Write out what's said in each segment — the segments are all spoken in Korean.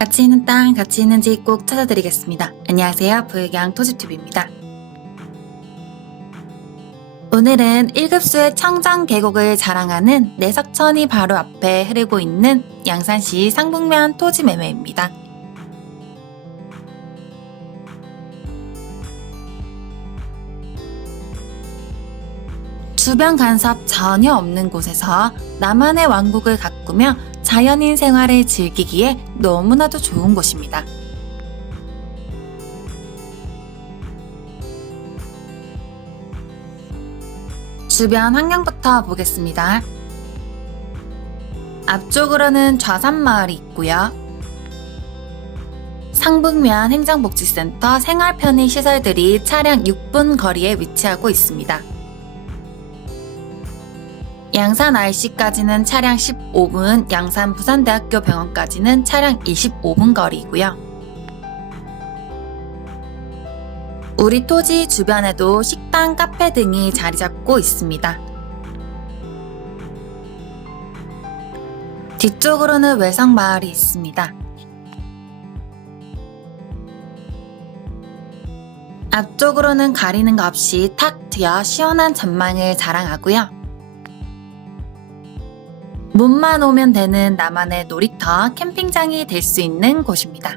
같이 있는 땅, 같이 있는지 꼭 찾아드리겠습니다. 안녕하세요. 부유경 토지TV입니다. 오늘은 1급수의 청정 계곡을 자랑하는 내석천이 바로 앞에 흐르고 있는 양산시 상북면 토지 매매입니다. 주변 간섭 전혀 없는 곳에서 나만의 왕국을 가꾸며 자연인 생활을 즐기기에 너무나도 좋은 곳입니다. 주변 환경부터 보겠습니다. 앞쪽으로는 좌산마을이 있고요. 상북면 행정복지센터 생활편의 시설들이 차량 6분 거리에 위치하고 있습니다. 양산 RC까지는 차량 15분, 양산 부산대학교 병원까지는 차량 25분 거리이고요. 우리 토지 주변에도 식당, 카페 등이 자리 잡고 있습니다. 뒤쪽으로는 외성마을이 있습니다. 앞쪽으로는 가리는 것 없이 탁 트여 시원한 전망을 자랑하고요. 몸만 오면 되는 나만의 놀이터 캠핑장이 될 수 있는 곳입니다.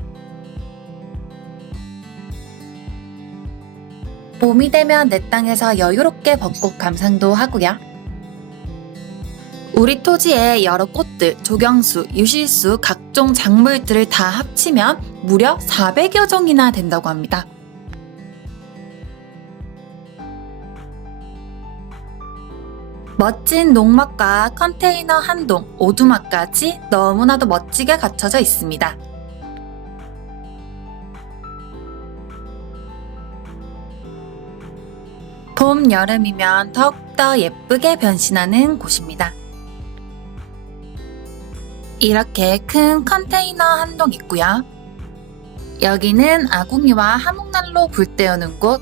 봄이 되면 내 땅에서 여유롭게 벚꽃 감상도 하고요. 우리 토지에 여러 꽃들, 조경수, 유실수, 각종 작물들을 다 합치면 무려 400여 종이나 된다고 합니다. 멋진 농막과 컨테이너 한 동, 오두막까지 너무나도 멋지게 갖춰져 있습니다. 봄, 여름이면 더욱더 예쁘게 변신하는 곳입니다. 이렇게 큰 컨테이너 한동 있고요. 여기는 아궁이와 하목난로 불 때우는 곳,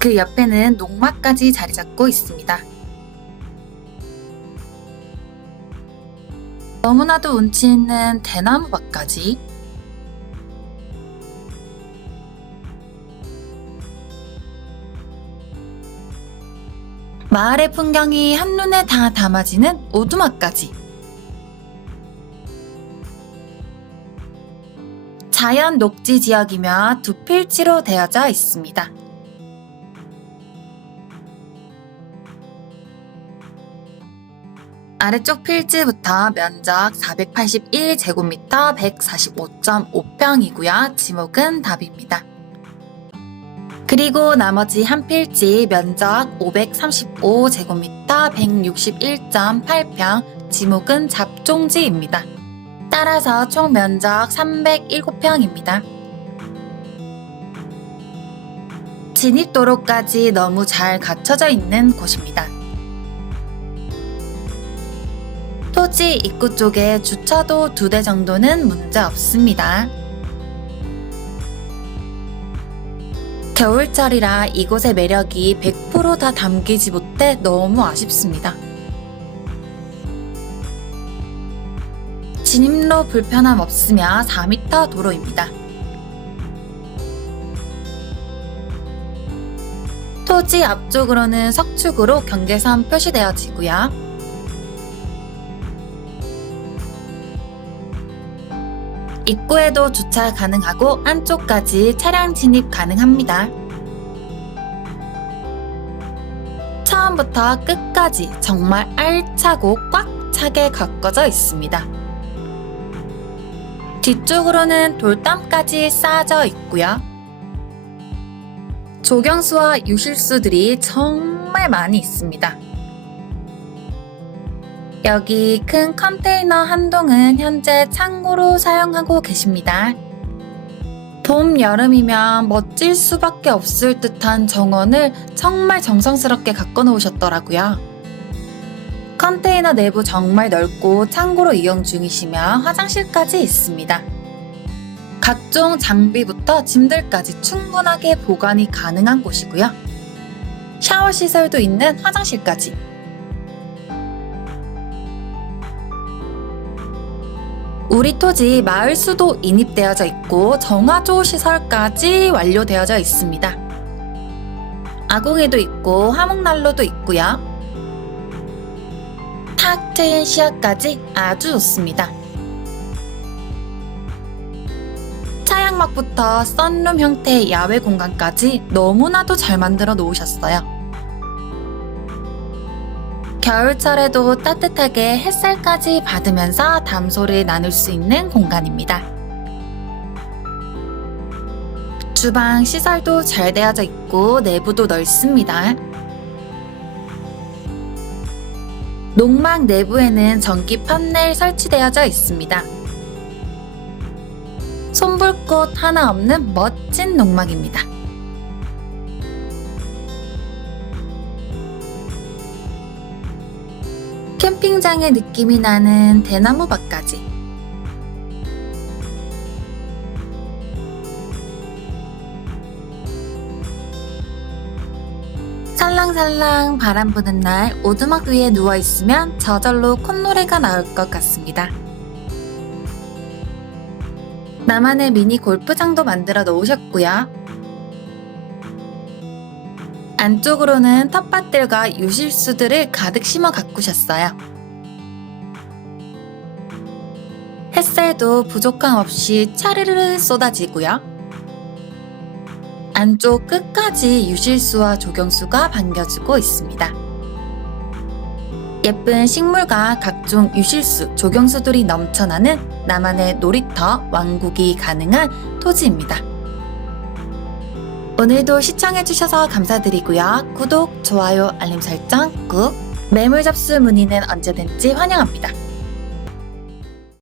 그 옆에는 농막까지 자리 잡고 있습니다. 너무나도 운치 있는 대나무밭까지 마을의 풍경이 한눈에 다 담아지는 오두막까지 자연 녹지 지역이며 두 필지로 되어져 있습니다. 아래쪽 필지부터 면적 481제곱미터 145.5평이고요. 지목은 답입니다. 그리고 나머지 한 필지 면적 535제곱미터 161.8평 지목은 잡종지입니다. 따라서 총 면적 307평입니다. 진입도로까지 너무 잘 갖춰져 있는 곳입니다. 토지 입구 쪽에 주차도 두 대 정도는 문제 없습니다. 겨울철이라 이곳의 매력이 100%다 담기지 못해 너무 아쉽습니다. 진입로 불편함 없으며 4m 도로입니다. 토지 앞쪽으로는 석축으로 경계선 표시되어지고요. 입구에도 주차 가능하고 안쪽까지 차량 진입 가능합니다. 처음부터 끝까지 정말 알차고 꽉 차게 가꿔져 있습니다. 뒤쪽으로는 돌담까지 쌓아져 있고요. 조경수와 유실수들이 정말 많이 있습니다. 여기 큰 컨테이너 한 동은 현재 창고로 사용하고 계십니다. 봄, 여름이면 멋질 수밖에 없을 듯한 정원을 정말 정성스럽게 갖고 놓으셨더라고요. 컨테이너 내부 정말 넓고 창고로 이용 중이시며 화장실까지 있습니다. 각종 장비부터 짐들까지 충분하게 보관이 가능한 곳이고요. 샤워 시설도 있는 화장실까지 우리 토지 마을 수도 인입되어져 있고 정화조 시설까지 완료되어져 있습니다. 아궁이도 있고 화목난로도 있고요. 탁 트인 시야까지 아주 좋습니다. 차양막부터 썬룸 형태의 야외 공간까지 너무나도 잘 만들어 놓으셨어요. 겨울철에도 따뜻하게 햇살까지 받으면서 담소를 나눌 수 있는 공간입니다. 주방 시설도 잘 되어져 있고 내부도 넓습니다. 농막 내부에는 전기 판넬 설치되어져 있습니다. 손불꽃 하나 없는 멋진 농막입니다. 캠핑장의 느낌이 나는 대나무 밭까지. 살랑살랑 바람 부는 날 오두막 위에 누워 있으면 저절로 콧노래가 나올 것 같습니다. 나만의 미니 골프장도 만들어 놓으셨고요. 안쪽으로는 텃밭들과 유실수들을 가득 심어 가꾸셨어요. 햇살도 부족함 없이 차르르 쏟아지고요. 안쪽 끝까지 유실수와 조경수가 반겨주고 있습니다. 예쁜 식물과 각종 유실수, 조경수들이 넘쳐나는 나만의 놀이터 왕국이 가능한 토지입니다. 오늘도 시청해주셔서 감사드리고요. 구독, 좋아요, 알림 설정 꾹! 매물 접수 문의는 언제든지 환영합니다.